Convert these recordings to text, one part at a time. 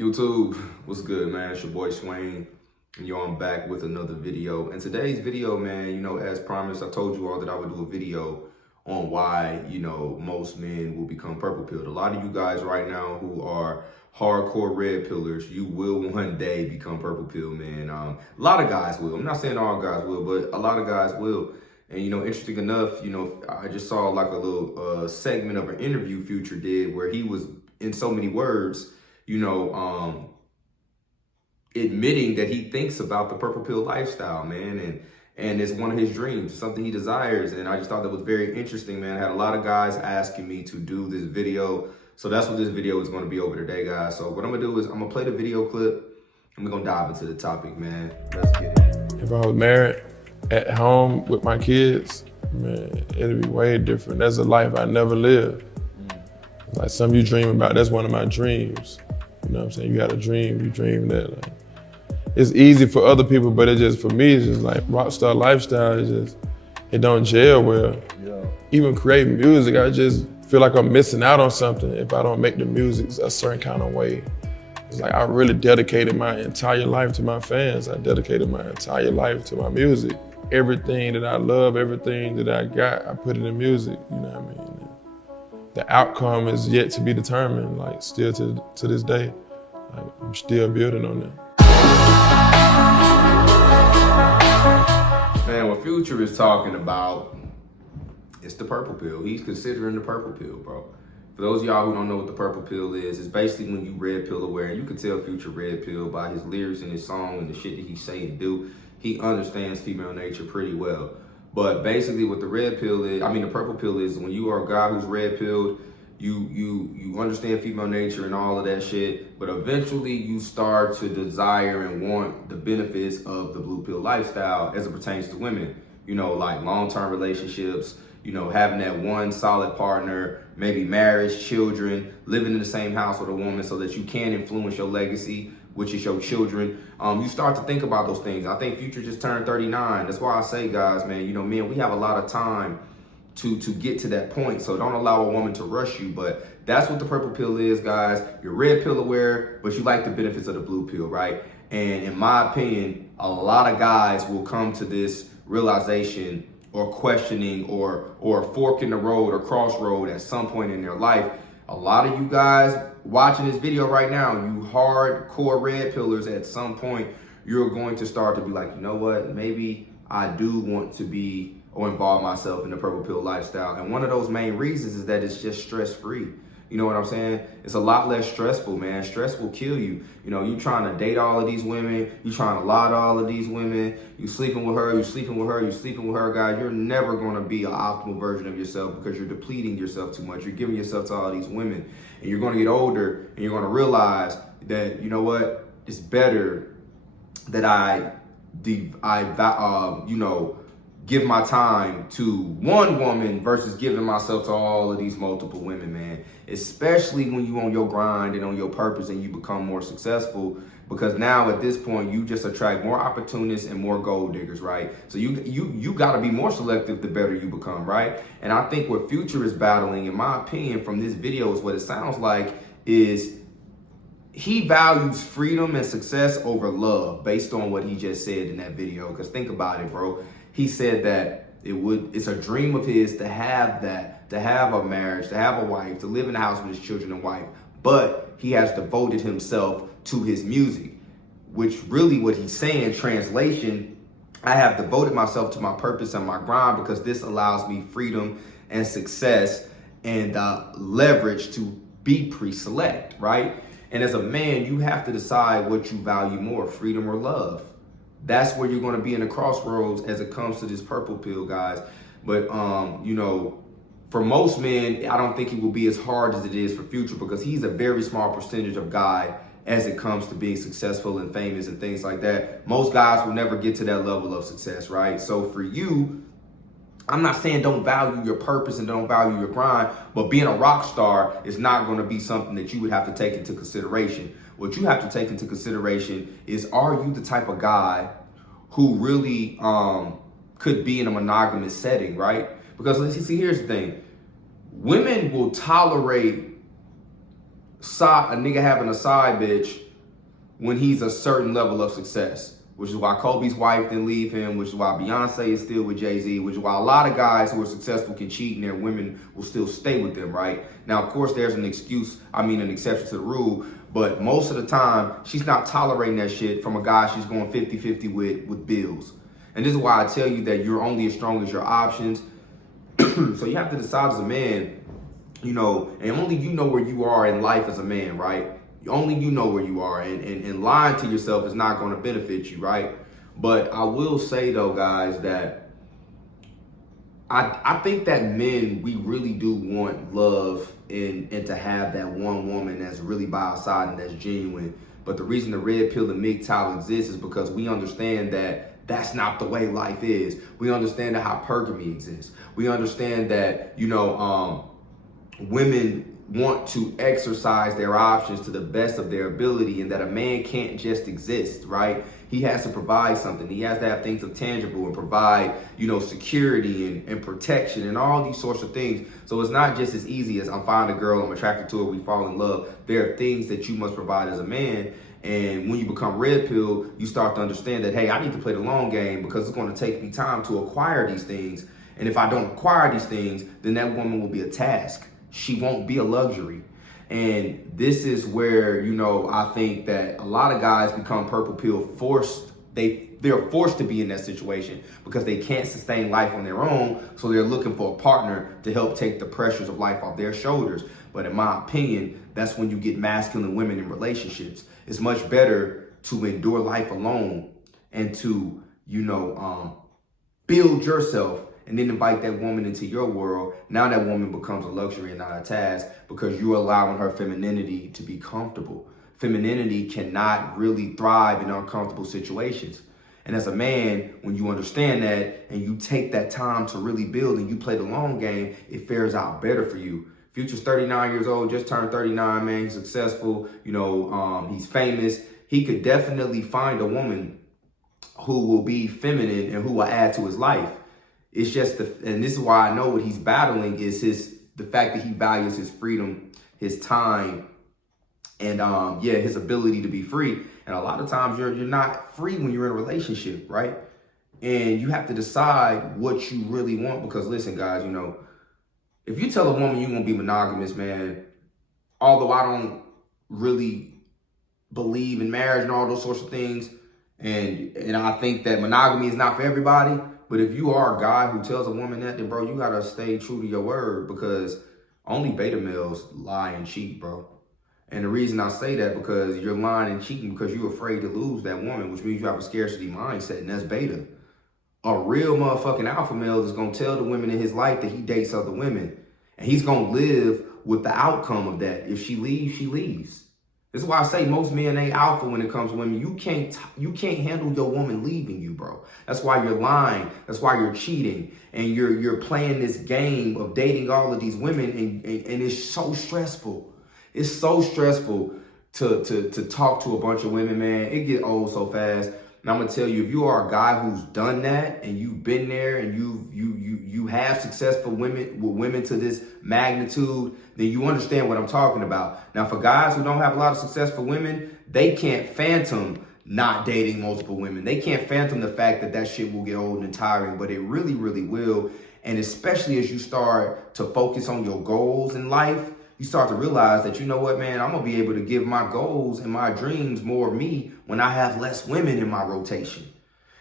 YouTube, what's good, man? It's your boy Swain, and I'm back with another video. And today's video, man, as promised, I told you all that I would do a video on why, most men will become purple pilled. A lot of you guys right now who are hardcore red pillars, you will one day become purple pilled, man. A lot of guys will. I'm not saying all guys will, but a lot of guys will. And, interesting enough, I just saw like a little segment of an interview Future did where he was, in so many words, admitting that he thinks about the purple pill lifestyle, man, and it's one of his dreams, something he desires. And I just thought that was very interesting, man. I had a lot of guys asking me to do this video. So that's what this video is going to be over today, guys. So what I'm gonna do is I'm gonna play the video clip and we're gonna dive into the topic, man. Let's get it. If I was married at home with my kids, man, it'd be way different. That's a life I never lived. Like something you dream about, that's one of my dreams. You know what I'm saying? You got a dream, you dream that. Like, it's easy for other people, but for me, it's just like rock star lifestyle, it don't gel well. Yeah. Even creating music, I just feel like I'm missing out on something if I don't make the music a certain kind of way. It's like I really dedicated my entire life to my fans. I dedicated my entire life to my music. Everything that I love, everything that I got, I put it in music, you know what I mean? The outcome is yet to be determined, like still to this day. Like, I'm still building on that. Man, what Future is talking about, it's the purple pill. He's considering the purple pill, bro. For those of y'all who don't know what the purple pill is, it's basically when you red pill aware. And you can tell Future red pill by his lyrics and his song and the shit that he say and do. He understands female nature pretty well. But basically what the red pill is, the purple pill is when you are a guy who's red pilled, you understand female nature and all of that shit, but eventually you start to desire and want the benefits of the blue pill lifestyle as it pertains to women. Like long-term relationships, having that one solid partner, maybe marriage, children, living in the same house with a woman so that you can influence your legacy, which is your children. You start to think about those things. I think Future just turned 39. That's why I say, guys, man, men, we have a lot of time to get to that point. So don't allow a woman to rush you. But that's what the purple pill is, guys. You're red pill aware, but you like the benefits of the blue pill, right? And in my opinion, a lot of guys will come to this realization or questioning or fork in the road or crossroad at some point in their life. A lot of you guys watching this video right now, you hardcore red pillars, at some point, you're going to start to be like, you know what, maybe I do want to be or involve myself in the purple pill lifestyle. And one of those main reasons is that it's just stress-free. You know what I'm saying? It's a lot less stressful, man. Stress will kill you. You trying to date all of these women, you trying to lie to all of these women, you sleeping with her, you sleeping with her, you sleeping with her, guys. You're never going to be an optimal version of yourself because you're depleting yourself too much. You're giving yourself to all these women. And you're going to get older and you're going to realize that, you know what, it's better that I give my time to one woman versus giving myself to all of these multiple women, man. Especially when you on your grind and on your purpose and you become more successful, because now at this point you just attract more opportunists and more gold diggers, right? So you got to be more selective the better you become, right? And I think what Future is battling, in my opinion, from this video is what it sounds like is he values freedom and success over love based on what he just said in that video. Because think about it, bro. He said that it's a dream of his to have that, to have a marriage, to have a wife, to live in the house with his children and wife. But he has devoted himself to his music, which really what he's saying, translation, I have devoted myself to my purpose and my grind because this allows me freedom and success and leverage to be pre-select, right? And as a man, you have to decide what you value more, freedom or love. That's where you're going to be in the crossroads as it comes to this purple pill, guys. But, for most men, I don't think it will be as hard as it is for Future because he's a very small percentage of guy as it comes to being successful and famous and things like that. Most guys will never get to that level of success, right? So for you, I'm not saying don't value your purpose and don't value your grind, but being a rock star is not going to be something that you would have to take into consideration. What you have to take into consideration is, are you the type of guy who really could be in a monogamous setting, right? Because let's see, here's the thing. Women will tolerate a nigga having a side bitch when he's a certain level of success, which is why Kobe's wife didn't leave him, which is why Beyonce is still with Jay-Z, which is why a lot of guys who are successful can cheat and their women will still stay with them, right? Now, of course, there's an exception to the rule, but most of the time, she's not tolerating that shit from a guy she's going 50-50 with bills. And this is why I tell you that you're only as strong as your options. So you have to decide as a man, and only you know where you are in life as a man, right? Only you know where you are, and lying to yourself is not going to benefit you, right? But I will say though, guys, that I think that men, we really do want love and to have that one woman that's really by our side and that's genuine. But the reason the red pill and MGTOW exists is because we understand that that's not the way life is. We understand that hypergamy exists. We understand that, women want to exercise their options to the best of their ability, and that a man can't just exist, right? He has to provide something. He has to have things of tangible and provide, security and protection and all these sorts of things. So it's not just as easy as I'm finding a girl, I'm attracted to her, we fall in love. There are things that you must provide as a man. And when you become red pill, you start to understand that, hey, I need to play the long game because it's going to take me time to acquire these things. And if I don't acquire these things, then that woman will be a task. She won't be a luxury. And this is where, I think that a lot of guys become purple pill forced. They're forced to be in that situation because they can't sustain life on their own. So they're looking for a partner to help take the pressures of life off their shoulders. But in my opinion, that's when you get masculine women in relationships. It's much better to endure life alone and to, build yourself and then invite that woman into your world. Now that woman becomes a luxury and not a task because you're allowing her femininity to be comfortable. Femininity cannot really thrive in uncomfortable situations. And as a man, when you understand that and you take that time to really build and you play the long game, it fares out better for you. Future's 39 years old, just turned 39, man. He's successful, he's famous. He could definitely find a woman who will be feminine and who will add to his life. It's just, and this is why I know what he's battling is the fact that he values his freedom, his time, and his ability to be free. And a lot of times you're not free when you're in a relationship, right? And you have to decide what you really want because listen, guys, if you tell a woman you're going to be monogamous, man, although I don't really believe in marriage and all those sorts of things, and I think that monogamy is not for everybody, but if you are a guy who tells a woman that, then, bro, you got to stay true to your word because only beta males lie and cheat, bro. And the reason I say that because you're lying and cheating because you're afraid to lose that woman, which means you have a scarcity mindset, and that's beta. A real motherfucking alpha male is going to tell the women in his life that he dates other women. And he's going to live with the outcome of that. If she leaves, she leaves. This is why I say most men ain't alpha when it comes to women. You can't handle your woman leaving you, bro. That's why you're lying. That's why you're cheating. And you're playing this game of dating all of these women. And it's so stressful. It's so stressful to talk to a bunch of women, man. It get old so fast. And I'm gonna tell you, if you are a guy who's done that and you've been there and you have successful women to this magnitude, then you understand what I'm talking about. Now, for guys who don't have a lot of successful women, they can't phantom not dating multiple women. They can't phantom the fact that shit will get old and tiring, but it really, really will. And especially as you start to focus on your goals in life, you start to realize that, you know what, man, I'm going to be able to give my goals and my dreams more of me when I have less women in my rotation.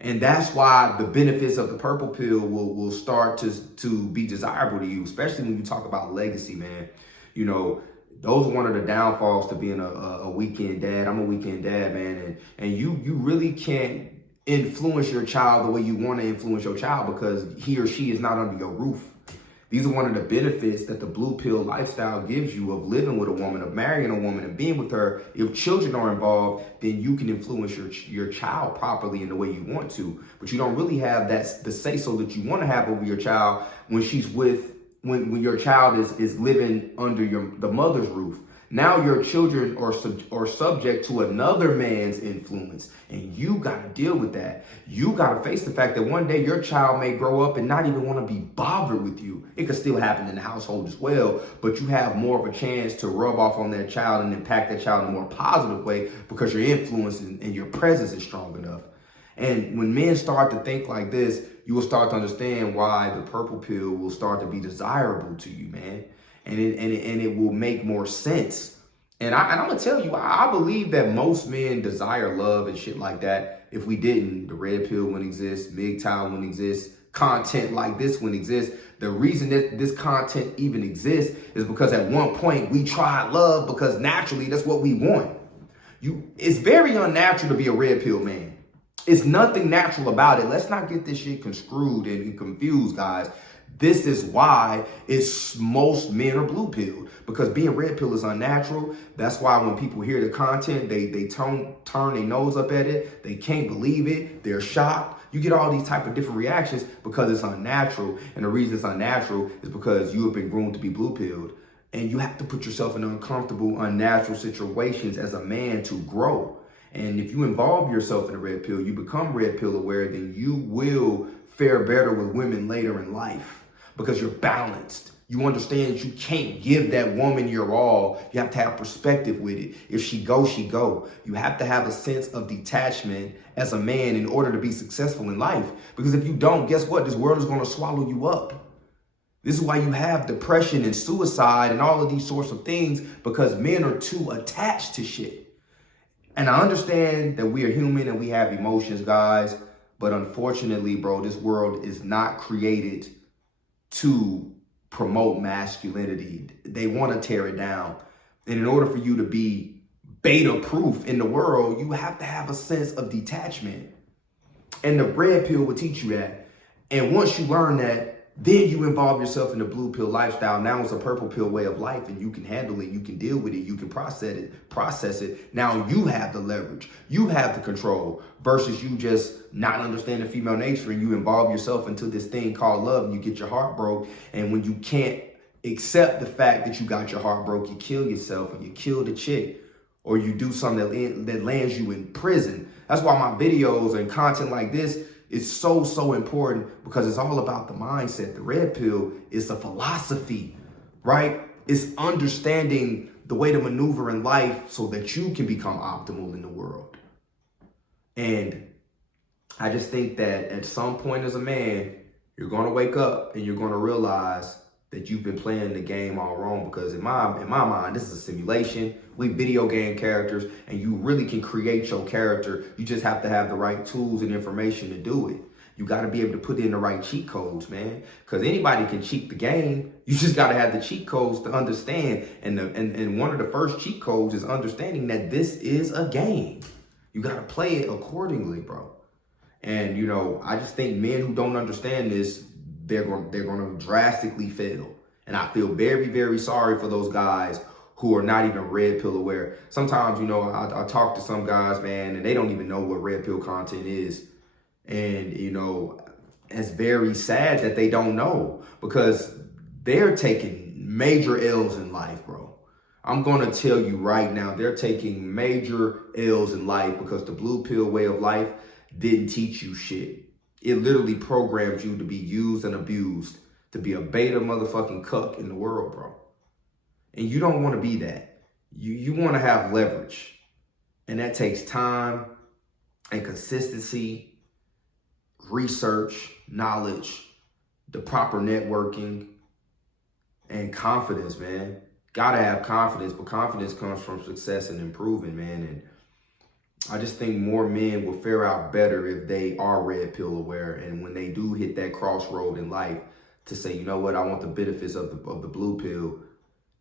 And that's why the benefits of the purple pill will start to be desirable to you, especially when you talk about legacy, man. Those are one of the downfalls to being a weekend dad. I'm a weekend dad, man. And you really can't influence your child the way you want to influence your child because he or she is not under your roof. These are one of the benefits that the blue pill lifestyle gives you of living with a woman, of marrying a woman and being with her. If children are involved, then you can influence your child properly in the way you want to. But you don't really have the say-so that you want to have over your child when she's when your child is living under the mother's roof. Now your children are subject to another man's influence, and you got to deal with that. You got to face the fact that one day your child may grow up and not even want to be bothered with you. It could still happen in the household as well, but you have more of a chance to rub off on that child and impact that child in a more positive way because your influence and your presence is strong enough. And when men start to think like this, you will start to understand why the purple pill will start to be desirable to you, man. And it will make more sense. And I'm gonna tell you, I believe that most men desire love and shit like that. If we didn't, the red pill wouldn't exist, MGTOW wouldn't exist, content like this wouldn't exist. The reason that this content even exists is because at one point we tried love because naturally that's what we want. It's very unnatural to be a red pill man. It's nothing natural about it. Let's not get this shit construed and confused, guys. This is why most men are blue pilled, because being red pill is unnatural. That's why when people hear the content, they turn their nose up at it. They can't believe it. They're shocked. You get all these type of different reactions because it's unnatural. And the reason it's unnatural is because you have been groomed to be blue pilled. And you have to put yourself in uncomfortable, unnatural situations as a man to grow. And if you involve yourself in a red pill, you become red pill aware, then you will fare better with women later in life. Because you're balanced. You understand that you can't give that woman your all. You have to have perspective with it. If she go, she go. You have to have a sense of detachment as a man in order to be successful in life. Because if you don't, guess what? This world is going to swallow you up. This is why you have depression and suicide and all of these sorts of things, because men are too attached to shit. And I understand that we are human and we have emotions, guys. But unfortunately, bro, this world is not created to promote masculinity. They want to tear it down. And in order for you to be beta proof in the world, you have to have a sense of detachment. And the red pill will teach you that. And once you learn that, then you involve yourself in the blue pill lifestyle. Now it's a purple pill way of life, and you can handle it. You can deal with it. You can process it. Now you have the leverage. You have the control versus you just not understanding female nature, and you involve yourself into this thing called love, and you get your heart broke. And when you can't accept the fact that you got your heart broke, you kill yourself and you kill the chick, or you do something that lands you in prison. That's why my videos and content like this is so important, because it's all about the mindset. The red pill is a philosophy, right? It's understanding the way to maneuver in life so that you can become optimal in the world. And I just think that at some point as a man, you're going to wake up and you're going to realize that you've been playing the game all wrong, because in my mind, this is a simulation. We video game characters, and you really can create your character. You just have to have the right tools and information to do it. You got to be able to put in the right cheat codes, man, because anybody can cheat the game. You just got to have the cheat codes to understand. And one of the first cheat codes is understanding that this is a game. You got to play it accordingly, bro. And, you know, I just think men who don't understand this, they're going to drastically fail. And I feel very, very sorry for those guys who are not even red pill aware. Sometimes, you know, I talk to some guys, man, and they don't even know what red pill content is. And, you know, it's very sad that they don't know, because they're taking major L's in life, bro. I'm going to tell you right now, they're taking major L's in life because the blue pill way of life didn't teach you shit. It literally programs you to be used and abused, to be a beta motherfucking cuck in the world, bro. And you don't want to be that. You want to have leverage. And that takes time and consistency, research, knowledge, the proper networking, and confidence, man. Gotta have confidence, but confidence comes from success and improving, man. And I just think more men will fare out better if they are red pill aware. And when they do hit that crossroad in life to say, you know what, I want the benefits of the blue pill,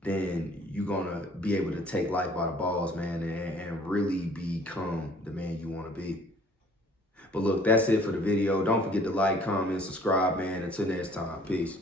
then you're going to be able to take life by the balls, man, and really become the man you want to be. But look, that's it for the video. Don't forget to like, comment, subscribe, man. Until next time, peace.